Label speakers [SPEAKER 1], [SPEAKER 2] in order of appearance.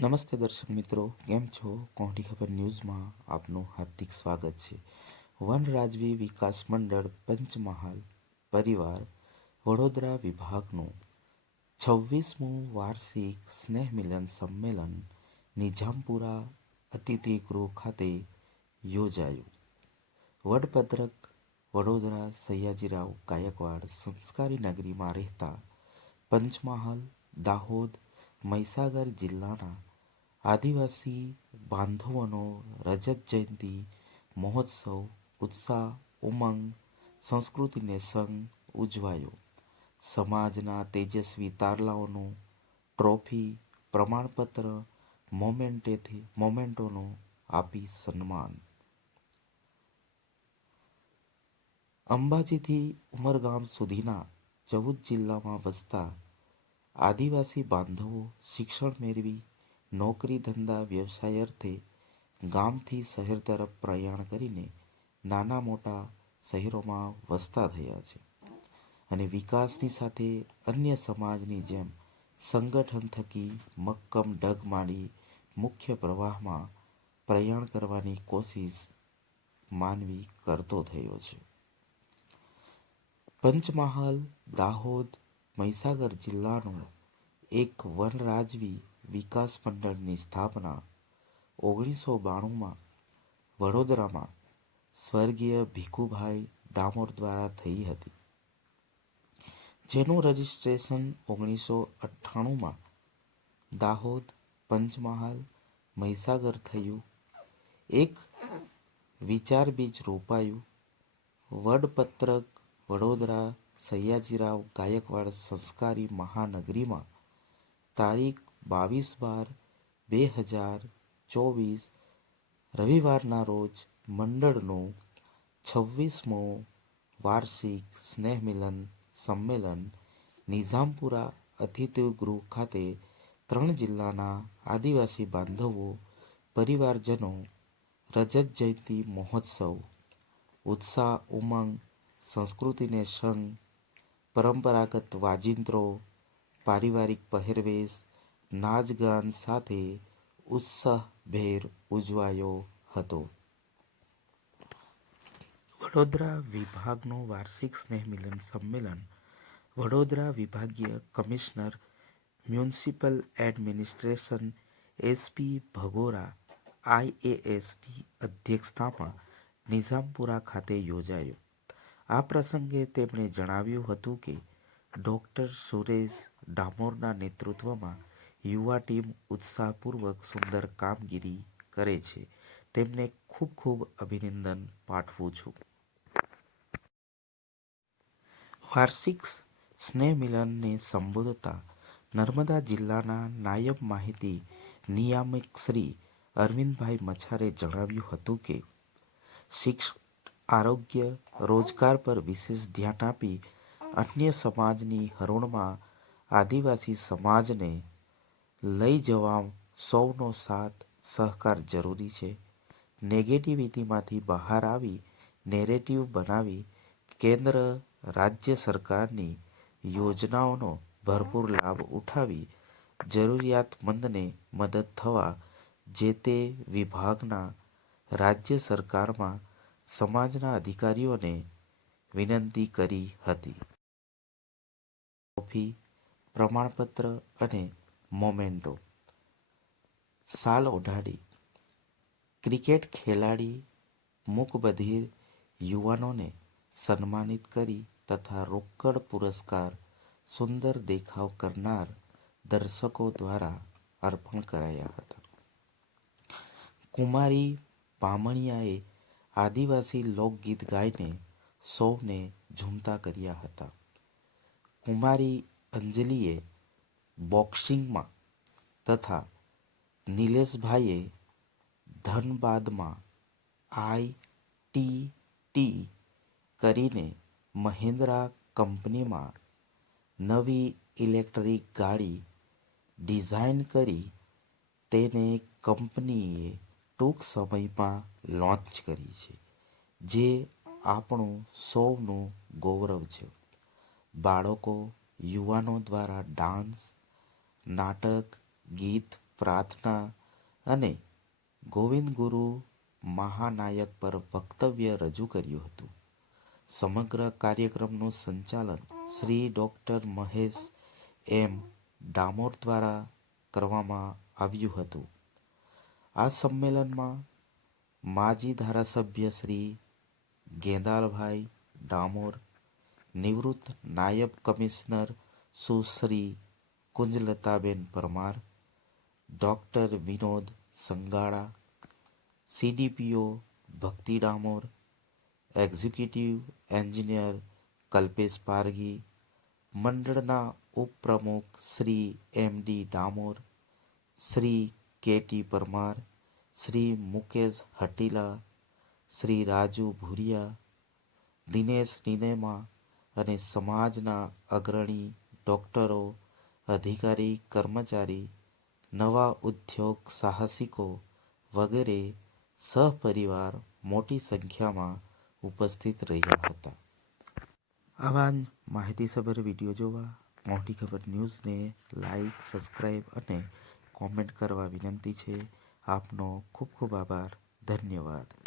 [SPEAKER 1] નમસ્તે દર્શક મિત્રો, કેમ છો? કોંઢી ખબર ન્યૂઝમાં આપનું હાર્દિક સ્વાગત છે. વન રાજવી વિકાસ મંડળ પંચમહાલ પરિવાર વડોદરા વિભાગનું છવ્વીસમું વાર્ષિક સ્નેહ મિલન સંમેલન નિઝામપુરા અતિથિગૃહ ખાતે યોજાયું. વડભદ્રક વડોદરા સયાજીરાવ ગાયકવાડ સંસ્કારી નગરીમાં રહેતા પંચમહાલ, દાહોદ, મહીસાગર જિલ્લાના આદિવાસી બાંધવોનો રજત જયંતિ, મહોત્સવ, ઉત્સાહ, ઉમંગ, સંસ્કૃતિને સંગ ઉજવાયો. સમાજના તેજસ્વી તારલાઓનું ટ્રોફી, પ્રમાણપત્ર, મોમેન્ટેથી, મોમેન્ટોનું આપી સન્માન. અંબાજીથી ઉમરગામ સુધીના ચૌદ જિલ્લામાં વસતા આદિવાસી બાંધવો શિક્ષણ મેળવી નોકરી ધંધા વ્યવસાય અર્થે ગામથી શહેર તરફ પ્રયાણ કરીને નાના મોટા શહેરોમાં વસતા થયા છે. અને વિકાસની સાથે અન્ય સમાજની જેમ સંગઠન થકી મક્કમ ડગ માંડી મુખ્ય પ્રવાહમાં પ્રયાણ કરવાની કોશિશ માનવી કરતો થયો છે. પંચમહાલ, દાહોદ, મહીસાગર જિલ્લાનો એક વનરાજવી વિકાસ મંડળની સ્થાપના ઓગણીસો બાણુંમાં વડોદરામાં સ્વર્ગીય ભીખુભાઈ ડામોર દ્વારા થઈ હતી. જેનું રજિસ્ટ્રેશન ઓગણીસો અઠ્ઠાણુંમાં દાહોદ, પંચમહાલ, મહીસાગર થયું. એક વિચાર બીજ રોપાયું. વડપત્રક વડોદરા સયાજીરાવ ગાયકવાડ સંસ્કારી મહાનગરીમાં તારીખ બાવીસ બાર, બે હજાર ચોવીસ, રવિવારના રોજ મંડળનું છવ્વીસમો વાર્ષિક સ્નેહ મિલન સંમેલન નિઝામપુરા અતિથિગૃહ ખાતે ત્રણ જિલ્લાના આદિવાસી બાંધવો, પરિવારજનો, રજત જયંતિ મહોત્સવ, ઉત્સાહ ઉમંગ, સંસ્કૃતિને સંગ, પરંપરાગત વાજિંત્રો, પારિવારિક પહેરવેશ નાચગાન સાથે ઉત્સાહભેર ઉજવાયો હતો. વડોદરા વિભાગનું વાર્ષિક સ્નેહ મિલન સંમેલન વડોદરા વિભાગીય commissioner, municipal administration, SP Bhagora આઈએએસની અધ્યક્ષતામાં નિઝામપુરા ખાતે યોજાયો. આ પ્રસંગે તેમણે જણાવ્યું હતું કે ડૉક્ટર સુરેશ ડામોરના નેતૃત્વમાં યુવા ટીમ ઉત્સાહપૂર્વક સુંદર કામગીરી કરે છે. તેમને ખૂબ ખૂબ અભિનંદન પાઠવું છું. વાર્ષિક સ્નેહ મિલનને સંબોધતા નર્મદા જિલ્લાના નાયબ માહિતી નિયામક શ્રી અરવિંદભાઈ મછારે જણાવ્યું હતું કે શિક્ષણ આરોગ્ય રોજગાર પર વિશેષ ધ્યાન આપી અન્ય સમાજની હરોળમાં આદિવાસી સમાજને લઈ જવા સૌનો સાથ સહકાર જરૂરી છે. નેગેટિવિટીમાંથી બહાર આવી, નેરેટિવ બનાવી કેન્દ્ર રાજ્ય સરકારની યોજનાઓનો ભરપૂર લાભ ઉઠાવી જરૂરિયાતમંદને મદદ થવા જે તે વિભાગના રાજ્ય સરકારમાં સમાજના અધિકારીઓને વિનંતી કરી હતી. કોફી, પ્રમાણપત્ર અને મોમેન્ટો. સાલ ઓઢાડી. ક્રિકેટ ખેલાડી મૂકબધિર યુવાનોને સન્માનિત કરી તથા રોકડ પુરસ્કાર, સુંદર દેખાવ કરનાર દર્શકો દ્વારા અર્પણ કરાયા હતા. કુમારી બામણિયાએ આદિવાસી લોકગીત ગાઈને સૌને ઝૂમતા કર્યા હતા. કુમારી અંજલિએ બોક્સિંગમાં તથા નિલેશભાઈએ ધનબાદમાં આઈ ટી ટી કરીને મહિન્દ્રા કંપનીમાં નવી ઇલેક્ટ્રિક ગાડી ડિઝાઇન કરી તેને કંપનીએ ટૂંક સમયમાં લોન્ચ કરી છે, જે આપણું સૌનું ગૌરવ છે. બાળકો યુવાનો દ્વારા ડાન્સ નાટક, ગીત, પ્રાર્થના અને ગોવિંદ ગુરુ મહાનાયક પર વક્તવ્ય રજૂ કર્યું હતું. સમગ્ર કાર્યક્રમનું સંચાલન શ્રી ડોક્ટર મહેશ એમ ડામોર દ્વારા કરવામાં આવ્યું હતું. આ સંમેલનમાં માજી ધારાસભ્ય શ્રી ગેંદાલભાઈ ડામોર, નિવૃત્ત નાયબ commissioner Sushri Kunjlataben Parmar, doctor Vinod Sangala, CDPO Bhakti Damor, executive engineer Kalpesh Pargi મંડળના ઉપપ્રમુખ Shri M D Damor, Shri K T Parmar, Shri Mukesh Hatila, Shri Raju Bhuriya, Dinesh Ninema અને સમાજના અગ્રણી ડોક્ટરો અધિકારી કર્મચારી નવા ઉદ્યોગ સાહસિકો વગેરે સહપરિવાર મોટી સંખ્યામાં ઉપસ્થિત રહ્યા હતા આવા જ માહિતીસભર વીડિયો જોવા મોટી ખબર ન્યૂઝને લાઈક સબસ્ક્રાઈબ અને કોમેન્ટ કરવા વિનંતી છે આપનો ખૂબ ખૂબ આભાર ધન્યવાદ